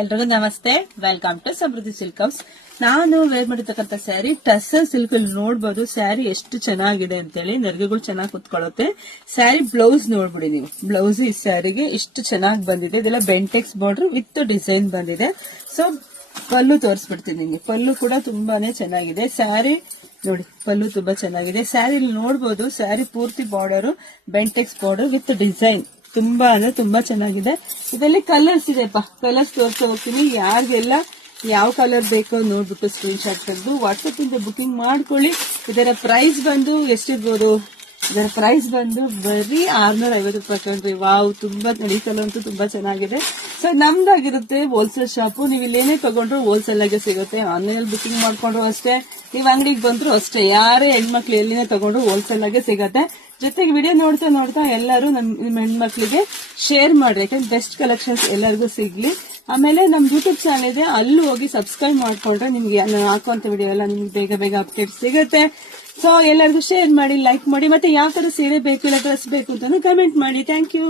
ಎಲ್ರಿಗೂ ನಮಸ್ತೆ. Welcome to Samruddhi silk house. ನಾನು ವೇರ್ ಮಾಡಿರ್ತಕ್ಕಂಥ ಸ್ಯಾರಿ ಟಸ್ಸರ್ ಸಿಲ್ಕ್ ಅಲ್ಲಿ ನೋಡಬಹುದು. ಸ್ಯಾರಿ ಎಷ್ಟು ಚೆನ್ನಾಗಿದೆ ಅಂತೇಳಿ, ನೆರಿಗೆಗಳು ಚೆನ್ನಾಗಿ ಕುತ್ಕೊಳ್ಳುತ್ತೆ. ಸ್ಯಾರಿ ಬ್ಲೌಸ್ ನೋಡ್ಬಿಡಿ ನೀವು. ಬ್ಲೌಸ್ ಈ ಸ್ಯಾರಿಗೆ ಎಷ್ಟು ಚೆನ್ನಾಗಿ ಬಂದಿದೆ. ಇದೆಲ್ಲ ಬೆಂಟೆಕ್ಸ್ ಬಾರ್ಡರ್ ವಿತ್ ಡಿಸೈನ್ ಬಂದಿದೆ. ಸೊ ಪಲ್ಲು ತೋರಿಸ್ಬಿಡ್ತೀನಿ ನಿಮಗೆ. ಪಲ್ಲು ಕೂಡ ತುಂಬಾನೇ ಚೆನ್ನಾಗಿದೆ. ಸ್ಯಾರಿ ನೋಡಿ, ಪಲ್ಲು ತುಂಬಾ ಚೆನ್ನಾಗಿದೆ. ಸ್ಯಾರಿ ನೋಡಬಹುದು. ಸ್ಯಾರಿ ಪೂರ್ತಿ border Bentex border with design ತುಂಬಾ ಅಂದ್ರೆ ತುಂಬಾ ಚೆನ್ನಾಗಿದೆ. ಇದರಲ್ಲಿ ಕಲರ್ಸ್ ಇದೆಪ್ಪ. ಕಲರ್ಸ್ ತೋರಿಸ್ತಾ ಹೋಗ್ತೀನಿ. ಯಾರಿಗೆಲ್ಲ ಯಾವ ಕಲರ್ ಬೇಕೋ ನೋಡ್ಬಿಟ್ಟು ಸ್ಕ್ರೀನ್ ಶಾಟ್ ತೆಗೆದು ವಾಟ್ಸ್ಆಪ್ ಇಂದ ಬುಕಿಂಗ್ ಮಾಡ್ಕೊಳ್ಳಿ. ಇದರ ಪ್ರೈಸ್ ಬಂದು ಎಷ್ಟಿರ್ಬೋದು? ಇದರ ಪ್ರೈಸ್ ಬಂದು ಬರೀ 650 ರೂಪಾಯಿ ಕಣ್ರಿ. ವಾವ್, ತುಂಬಾ ಈ ಕಲರ್ ಅಂತೂ ತುಂಬಾ ಚೆನ್ನಾಗಿದೆ. ಸೊ ನಮ್ದಾಗಿರುತ್ತೆ ಹೋಲ್ಸೇಲ್ ಶಾಪು. ನೀವು ಇಲ್ಲೇನೇ ತಗೊಂಡ್ರು ಹೋಲ್ಸೇಲ್ ಆಗಿ ಸಿಗುತ್ತೆ. ಆನ್ಲೈನ್ ಅಲ್ಲಿ ಬುಕಿಂಗ್ ಮಾಡ್ಕೊಂಡ್ರು ಅಷ್ಟೇ, ನೀವು ಅಂಗಡಿಗೆ ಬಂದ್ರು ಅಷ್ಟೇ. ಯಾರೇ ಹೆಣ್ಮಕ್ಳು ಎಲ್ಲಿನೇ ತಗೊಂಡ್ರು ಹೋಲ್ಸೇಲ್ ಆಗಿ ಸಿಗತ್ತೆ. ಜೊತೆಗೆ ವಿಡಿಯೋ ನೋಡ್ತಾ ನೋಡ್ತಾ ಎಲ್ಲರೂ ನಿಮ್ಮ ಹೆಣ್ಮಕ್ಳಿಗೆ ಶೇರ್ ಮಾಡ್ರಿ, ಯಾಕಂದ್ರೆ ಬೆಸ್ಟ್ ಕಲೆಕ್ಷನ್ಸ್ ಎಲ್ಲರಿಗೂ ಸಿಗ್ಲಿ. ಆಮೇಲೆ ನಮ್ ಯೂಟ್ಯೂಬ್ ಚಾನಲ್ ಇದೆ, ಅಲ್ಲೂ ಹೋಗಿ ಸಬ್ಸ್ಕ್ರೈಬ್ ಮಾಡ್ಕೊಂಡ್ರೆ ನಿಮ್ಗೆ ನಾನು ಹಾಕುವಂತ ವಿಡಿಯೋ ಎಲ್ಲ ನಿಮ್ಗೆ ಬೇಗ ಬೇಗ ಅಪ್ಡೇಟ್ ಸಿಗುತ್ತೆ. ಸೊ ಎಲ್ಲರಿಗೂ ಶೇರ್ ಮಾಡಿ, ಲೈಕ್ ಮಾಡಿ, ಮತ್ತೆ ಯಾವ ತರ ಸೀರೆ ಬೇಕು ಇಲ್ಲ ಡ್ರೆಸ್ ಬೇಕು ಅಂತ ಕಮೆಂಟ್ ಮಾಡಿ. Thank you.